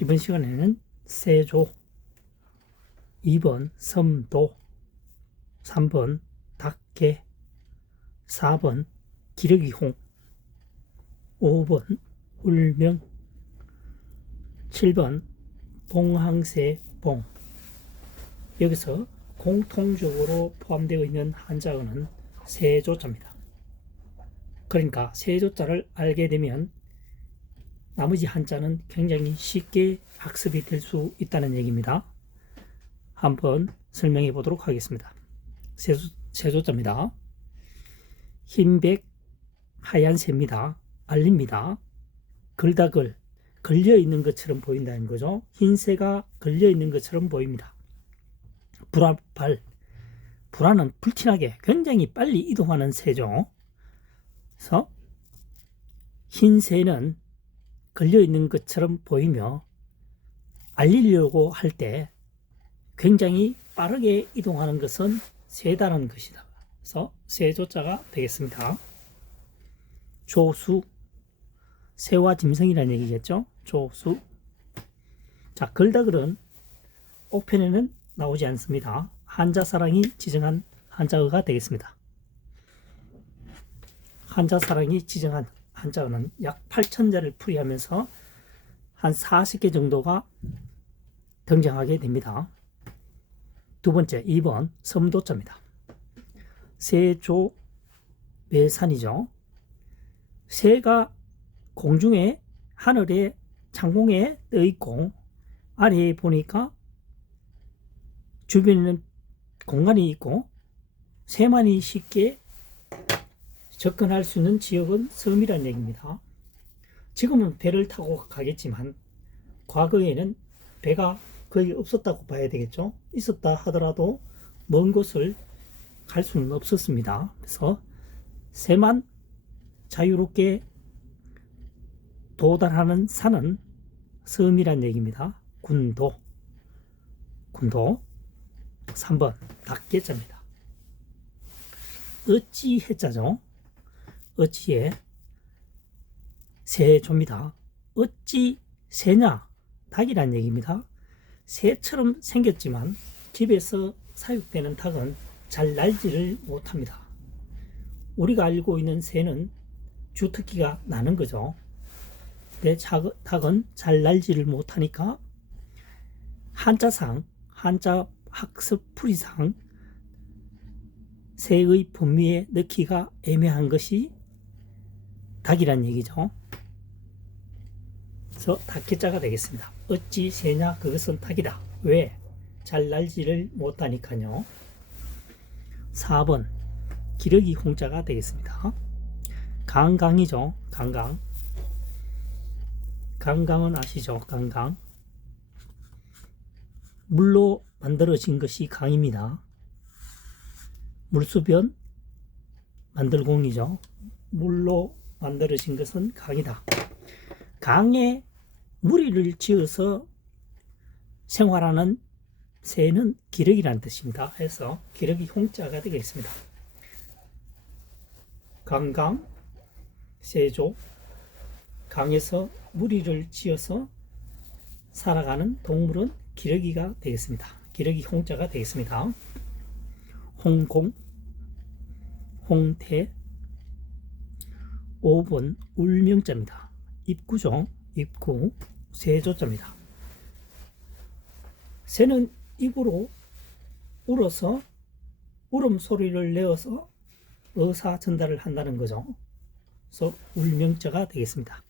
이번 시간에는 세조, 2번 섬도, 3번 닭개, 4번 기러기홍, 5번 울명, 7번 봉황새봉. 여기서 공통적으로 포함되어 있는 한자어는 세조자입니다. 그러니까 세조자를 알게 되면 나머지 한자는 굉장히 쉽게 학습이 될 수 있다는 얘기입니다. 한번 설명해 보도록 하겠습니다. 세조자입니다. 흰백 하얀 새입니다. 알립니다. 글다글 걸려 있는 것처럼 보인다는 거죠. 흰새가 걸려 있는 것처럼 보입니다. 불화발, 불화는 불티나게 굉장히 빨리 이동하는 새죠. 그래서 흰새는 걸려 있는 것처럼 보이며 알리려고 할 때 굉장히 빠르게 이동하는 것은 새다라는 것이다. 그래서 세조자가 되겠습니다. 조수, 새와 짐승이라는 얘기겠죠. 조수. 자, 글다글은 옥편에는 나오지 않습니다. 한자사랑이 지정한 한자어가 되겠습니다. 한자사랑이 지정한 한자어는 약 8,000자를 풀이하면서 한 40개 정도가 등장하게 됩니다. 두 번째, 2번 섬도자입니다. 세조 매산이죠. 새가 공중에 하늘에 창공에 떠 있고 아래에 보니까 주변에는 공간이 있고 새만이 쉽게 접근할 수 있는 지역은 섬이라는 얘기입니다. 지금은 배를 타고 가겠지만 과거에는 배가 거의 없었다고 봐야 되겠죠. 있었다 하더라도 먼 곳을 갈 수는 없었습니다. 그래서 새만 자유롭게 도달하는 산은 섬이란 얘기입니다. 군도. 3번 닭개자입니다. 어찌 해자죠. 어찌에 새조입니다. 어찌 새냐, 닭이란 얘기입니다. 새처럼 생겼지만 집에서 사육되는 닭은 잘 날지를 못합니다. 우리가 알고 있는 새는 주특기가 나는 거죠. 근데 닭은 잘 날지를 못하니까 한자상, 한자 학습 풀이상 새의 분미에 넣기가 애매한 것이 닭이란 얘기죠. 그래서 닭개자가 되겠습니다. 어찌 새냐, 그것은 닭이다. 왜? 잘 날지를 못하니까요. 4번 기러기 홍자가 되겠습니다. 강강이죠. 강강. 강강은 아시죠? 강강. 물로 만들어진 것이 강입니다. 물수변 만들공이죠. 물로 만들어진 것은 강이다. 강에 무리를 지어서 생활하는 새는 기러기라는 뜻입니다. 해서 기러기 홍자가 되겠습니다. 강강, 세조, 강에서 무리를 지어서 살아가는 동물은 기러기가 되겠습니다. 기러기 홍자가 되겠습니다. 홍공, 홍태. 5번 울명자입니다. 입구죠. 입구. 세조자입니다. 새는 입으로 울어서 울음소리를 내어서 의사 전달을 한다는 거죠. 그래서 울명자가 되겠습니다.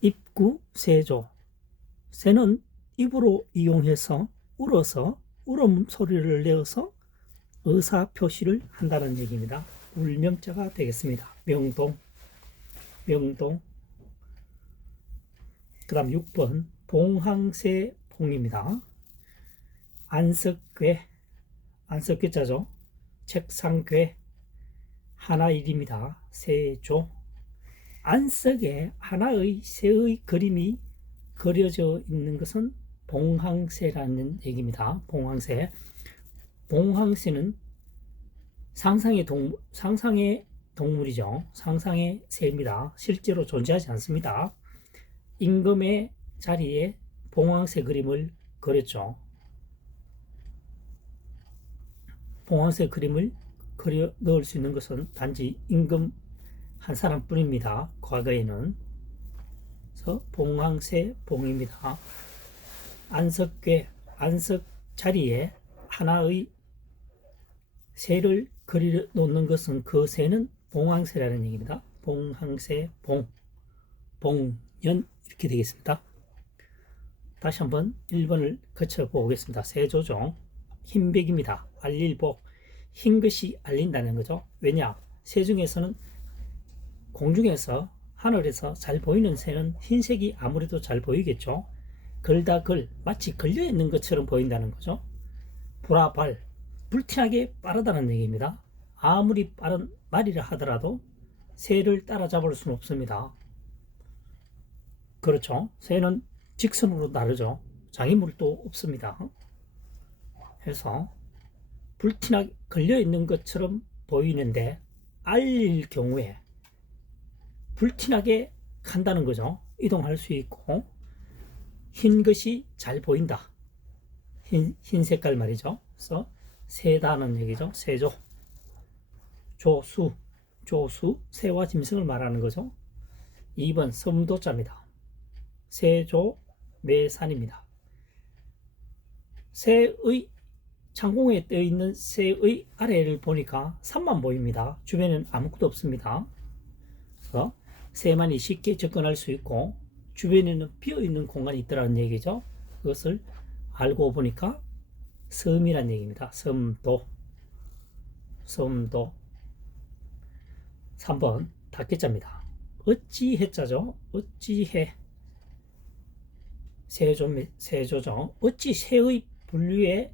입구 세조. 새는 입으로 이용해서 울어서 울음소리를 내어서 의사 표시를 한다는 얘기입니다. 울명자가 되겠습니다. 명동. 그 다음 6번 봉황새봉입니다. 안석괴, 안석괴자죠. 책상괴, 하나일입니다. 세조. 안석에 하나의 새의 그림이 그려져 있는 것은 봉황새라는 얘기입니다. 봉황새. 봉황새는 상상의 동물이죠. 상상의 새입니다. 실제로 존재하지 않습니다. 임금의 자리에 봉황새 그림을 그렸죠. 봉황새 그림을 그려 넣을 수 있는 것은 단지 임금 한 사람뿐입니다. 과거에는. 그래서 봉황새 봉입니다. 안석괴, 안석 자리에 하나의 새를 그려 놓는 것은 그 새는 봉황새라는 얘기입니다. 봉황새 봉, 봉년 이렇게 되겠습니다. 다시 한번 1번을 거쳐보겠습니다. 세조종 흰백입니다. 알릴복, 흰 것이 알린다는 거죠. 왜냐? 새 중에서는 공중에서 하늘에서 잘 보이는 새는 흰색이 아무래도 잘 보이겠죠. 걸다 걸, 마치 걸려있는 것처럼 보인다는 거죠. 불화발, 불티나게 빠르다는 얘기입니다. 아무리 빠른 말이라 하더라도 새를 따라잡을 수는 없습니다. 그렇죠. 새는 직선으로 나르죠. 장애물도 없습니다. 그래서 불티나게 걸려있는 것처럼 보이는데 알릴 경우에 불티나게 간다는 거죠. 이동할 수 있고 흰 것이 잘 보인다. 흰 색깔 말이죠. 그래서 새다는 얘기죠. 새조, 조수, 새와 짐승을 말하는 거죠. 2번 섬도자입니다. 새조 매산입니다. 새의 창공에 떠 있는 새의 아래를 보니까 산만 보입니다. 주변에는 아무것도 없습니다. 그래서 새만이 쉽게 접근할 수 있고 주변에는 비어있는 공간이 있더라는 얘기죠. 그것을 알고 보니까 섬이란 얘기입니다. 섬도. 3번 닭개자입니다. 어찌해자죠. 어찌해 세조정 어찌 새의 분류에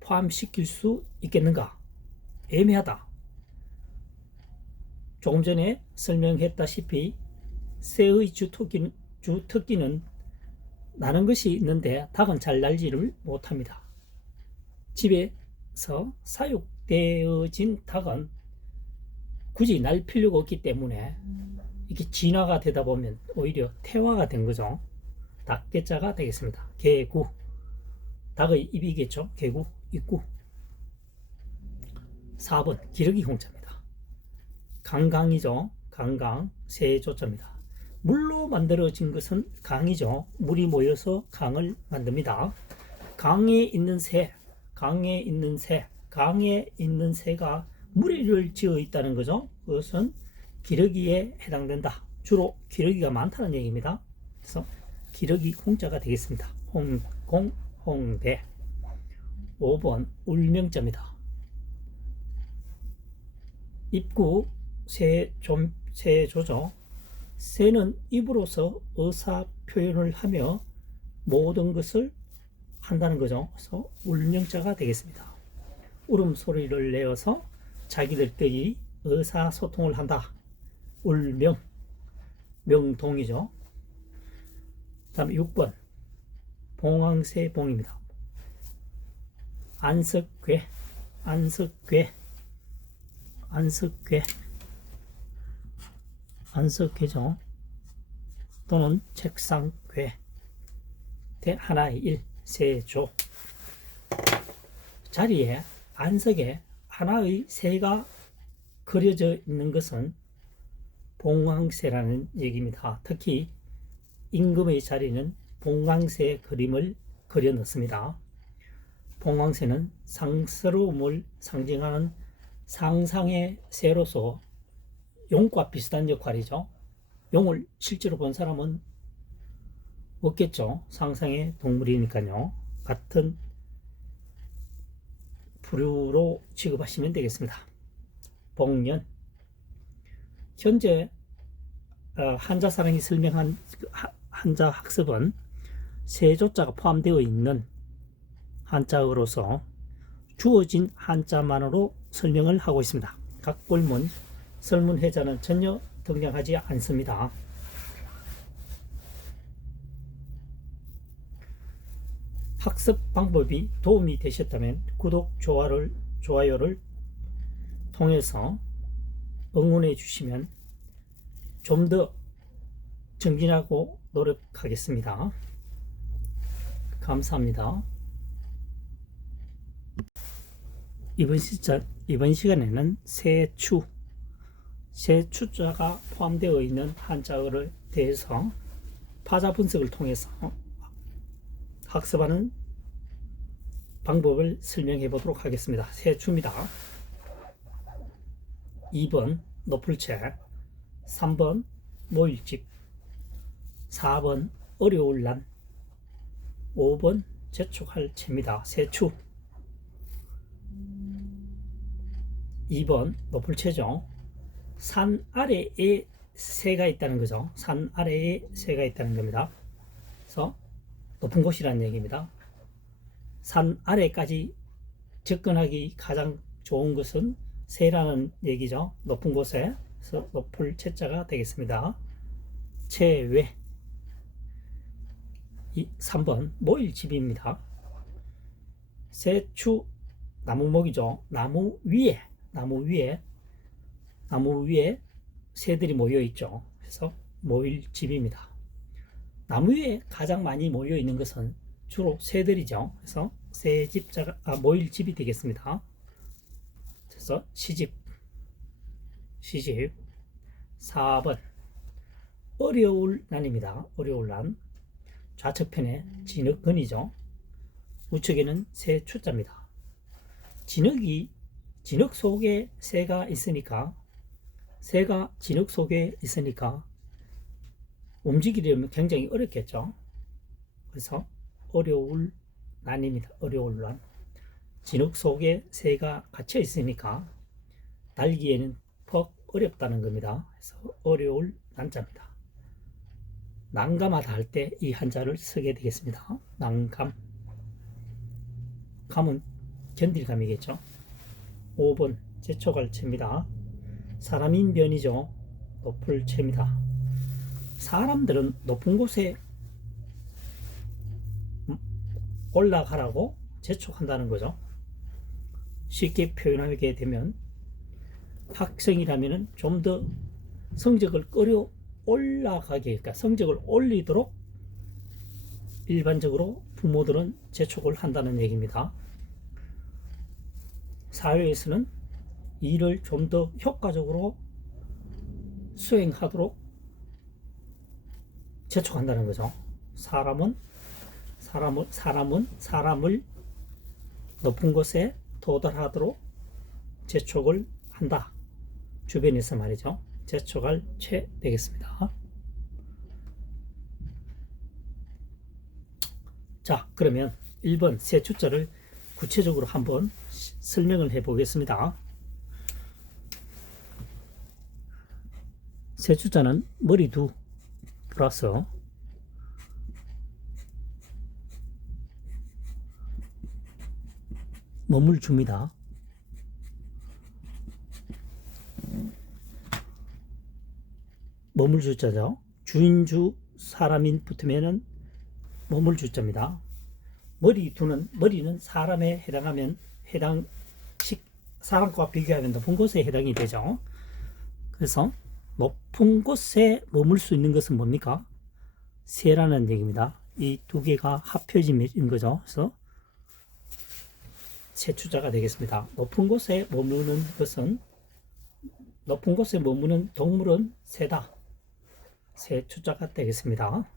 포함시킬 수 있겠는가? 애매하다. 조금 전에 설명했다시피 새의 주특기는 나는 것이 있는데 닭은 잘 날지를 못합니다. 집에서 사육되어진 닭은 굳이 날 필요가 없기 때문에 이게 진화가 되다 보면 오히려 태화가 된 거죠. 닭개자가 되겠습니다. 개구, 닭의 입이겠죠. 개구, 입구. 4번 기러기 홍자입니다. 강강이죠. 강강, 세조자입니다. 물로 만들어진 것은 강이죠. 물이 모여서 강을 만듭니다. 강에 있는 새가 무리를 지어 있다는 거죠. 그것은 기러기에 해당된다. 주로 기러기가 많다는 얘기입니다. 그래서 기러기 홍자가 되겠습니다. 홍공, 홍대. 5번 울명자입니다. 입구 세조죠. 새는 입으로서 의사 표현을 하며 모든 것을 한다는 거죠. 그래서 울명자가 되겠습니다. 울음소리를 내어서 자기들끼리 의사소통을 한다. 울명, 명동이죠. 다음 6번 봉황새봉입니다. 안석괴죠. 또는 책상괴. 하나의 일, 세조. 자리에 안석에 하나의 새가 그려져 있는 것은 봉황새라는 얘기입니다. 특히 임금의 자리는 봉황새 그림을 그려 넣습니다. 봉황새는 상스러움을 상징하는 상상의 새로서 용과 비슷한 역할이죠. 용을 실제로 본 사람은 없겠죠. 상상의 동물이니까요. 같은 부류로 취급하시면 되겠습니다. 봉년. 현재 한자사랑이 설명한 한자 학습은 세조자가 포함되어 있는 한자어로서 주어진 한자만으로 설명을 하고 있습니다. 각골문, 설문해자는 전혀 등장하지 않습니다. 학습 방법이 도움이 되셨다면 구독, 좋아요를 통해서 응원해 주시면 좀 더 정진하고 노력하겠습니다. 감사합니다. 이번 시간에는 세추자가 포함되어 있는 한자어를 대해서 파자 분석을 통해서 학습하는 방법을 설명해 보도록 하겠습니다. 세추입니다. 2번 노풀채, 3번 모일집, 4번 어려울 난, 5번 재촉할 채입니다. 세추. 2번 노풀채죠. 산 아래에 새가 있다는 거죠. 산 아래에 새가 있다는 겁니다. 그래서 높은 곳이라는 얘기입니다. 산 아래까지 접근하기 가장 좋은 것은 새라는 얘기죠. 높은 곳에. 그래서 높을 채자가 되겠습니다. 채외. 3번 모일집입니다. 세추 나무목이죠. 나무 위에 새들이 모여 있죠. 그래서 모일집입니다. 나무 위에 가장 많이 모여 있는 것은 주로 새들이죠. 그래서 모일집이 되겠습니다. 그래서 시집. 4번 어려울 난입니다. 어려울 난. 좌측편에 진흙근이죠. 우측에는 세추자입니다. 진흙 속에 새가 있으니까, 새가 진흙 속에 있으니까 움직이려면 굉장히 어렵겠죠. 그래서 어려울 난입니다. 어려울 난. 진흙 속에 새가 갇혀 있으니까 날기에는 퍽 어렵다는 겁니다. 그래서 어려울 난자입니다. 난감하다 할 때 이 한자를 쓰게 되겠습니다. 난감. 감은 견딜 감이겠죠. 5번 재촉할 채입니다. 사람인 변이죠. 높을 채입니다. 사람들은 높은 곳에 올라가라고 재촉한다는 거죠. 쉽게 표현하게 되면 학생이라면 좀 더 성적을 끌어 올라가게, 그러니까 성적을 올리도록 일반적으로 부모들은 재촉을 한다는 얘기입니다. 사회에서는 일을 좀 더 효과적으로 수행하도록 재촉한다는 거죠. 사람을 높은 곳에 도달하도록 재촉을 한다. 주변에서 말이죠. 재촉할 채 되겠습니다. 자, 그러면 1번 세추자를 구체적으로 한번 설명을 해 보겠습니다. 세추자는 머리 두 플러스 머물 줍니다. 머물 주자죠. 주인주 사람인 붙으면은 머물 주자입니다. 머리는 사람에 해당하면 사람과 비교하면 높은 곳에 해당이 되죠. 그래서 높은 곳에 머물 수 있는 것은 뭡니까? 새라는 얘기입니다. 이 두 개가 합해진 거죠. 그래서 세추자가 되겠습니다. 높은 곳에 머무는 동물은 새다. 세추자가 되겠습니다.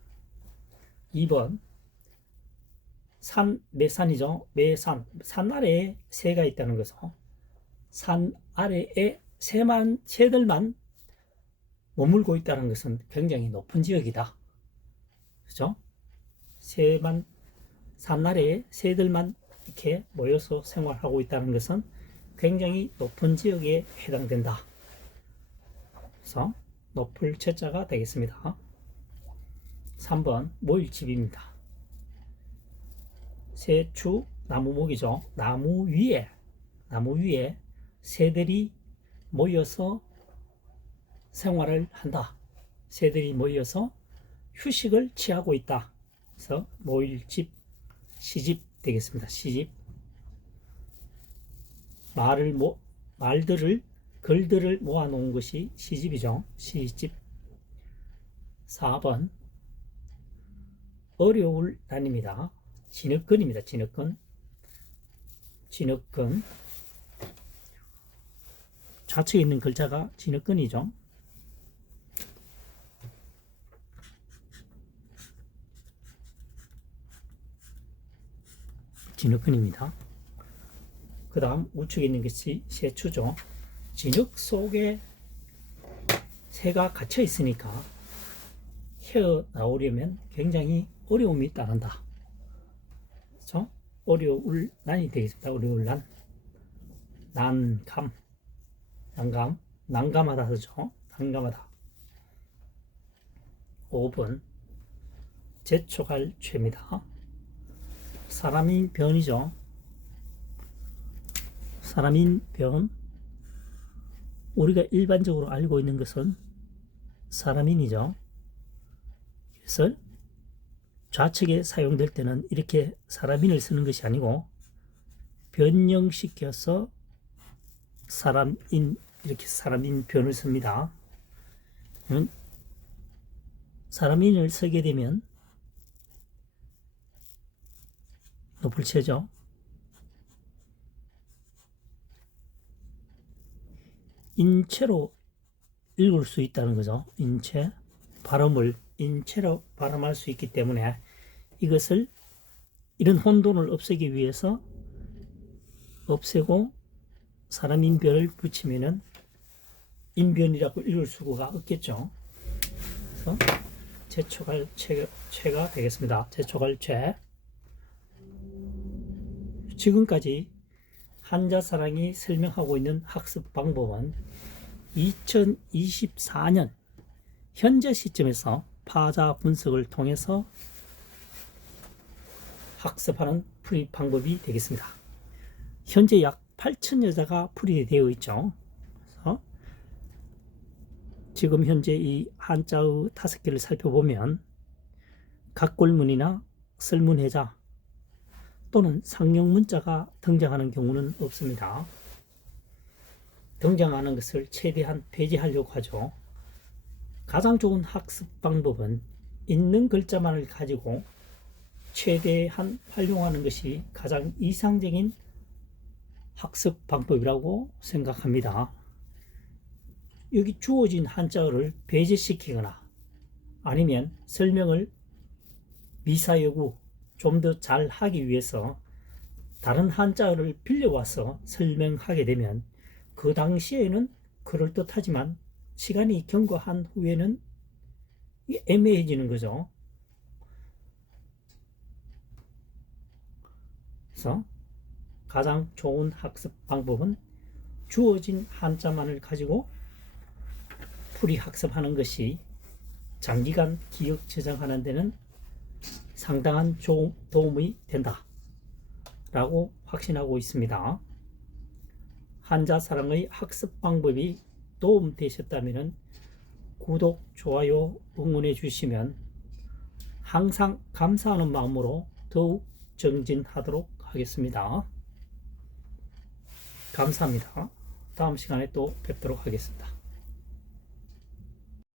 2번 매산이죠. 산 아래에 새가 있다는 거죠. 산 아래에 새들만 머물고 있다는 것은 굉장히 높은 지역이다. 그죠? 산 아래에 새들만 이렇게 모여서 생활하고 있다는 것은 굉장히 높은 지역에 해당된다. 그래서 높을 채자가 되겠습니다. 3번 모일집입니다. 세추 나무목이죠. 나무 위에 새들이 모여서 생활을 한다. 새들이 모여서 휴식을 취하고 있다. 그래서 모일집, 시집 되겠습니다. 시집. 글들을 모아놓은 것이 시집이죠. 시집. 4번 어려울 난입니다. 진흙근입니다. 진흙근. 진흙근. 좌측에 있는 글자가 진흙근이죠. 진흙근입니다. 그 다음 우측에 있는 것이 세추죠. 진흙 속에 새가 갇혀 있으니까 헤어나오려면 굉장히 어려움이 따른다. 그렇죠? 어려울 난이 되겠습니다. 어려울 난. 난감. 난감. 난감하다 하죠. 난감하다. 5번. 재촉할 죄입니다. 사람인 변이죠. 사람인 변. 우리가 일반적으로 알고 있는 것은 사람인이죠. 그래서 좌측에 사용될 때는 이렇게 사람인을 쓰는 것이 아니고 변형시켜서 사람인, 이렇게 사람인 변을 씁니다. 사람인을 쓰게 되면 노플체죠. 인체로 읽을 수 있다는 거죠. 인체. 발음을 인체로 발음할 수 있기 때문에 이것을, 이런 혼돈을 없애기 위해서 없애고 사람인변을 붙이면은 인변이라고 읽을 수가 없겠죠. 그래서 재촉할 죄가 되겠습니다. 재촉할 죄. 지금까지 한자사랑이 설명하고 있는 학습 방법은 2024년 현재 시점에서 파자 분석을 통해서 학습하는 풀이 방법이 되겠습니다. 현재 약 8,000여자가 풀이되어 있죠. 그래서 지금 현재 이 한자의 5개를 살펴보면 각골문이나 설문해자 또는 상용문자가 등장하는 경우는 없습니다. 등장하는 것을 최대한 배제하려고 하죠. 가장 좋은 학습 방법은 있는 글자만을 가지고 최대한 활용하는 것이 가장 이상적인 학습 방법이라고 생각합니다. 여기 주어진 한자어를 배제시키거나 아니면 설명을 미사여구 좀 더 잘 하기 위해서 다른 한자어를 빌려와서 설명하게 되면 그 당시에는 그럴듯하지만 시간이 경과한 후에는 애매해지는 거죠. 그래서 가장 좋은 학습 방법은 주어진 한자만을 가지고 풀이 학습하는 것이 장기간 기억 저장하는 데는 상당한 도움이 된다 라고 확신하고 있습니다. 한자사랑의 학습 방법이 도움되셨다면 구독, 좋아요, 응원해 주시면 항상 감사하는 마음으로 더욱 정진하도록 하겠습니다. 감사합니다. 다음 시간에 또 뵙도록 하겠습니다.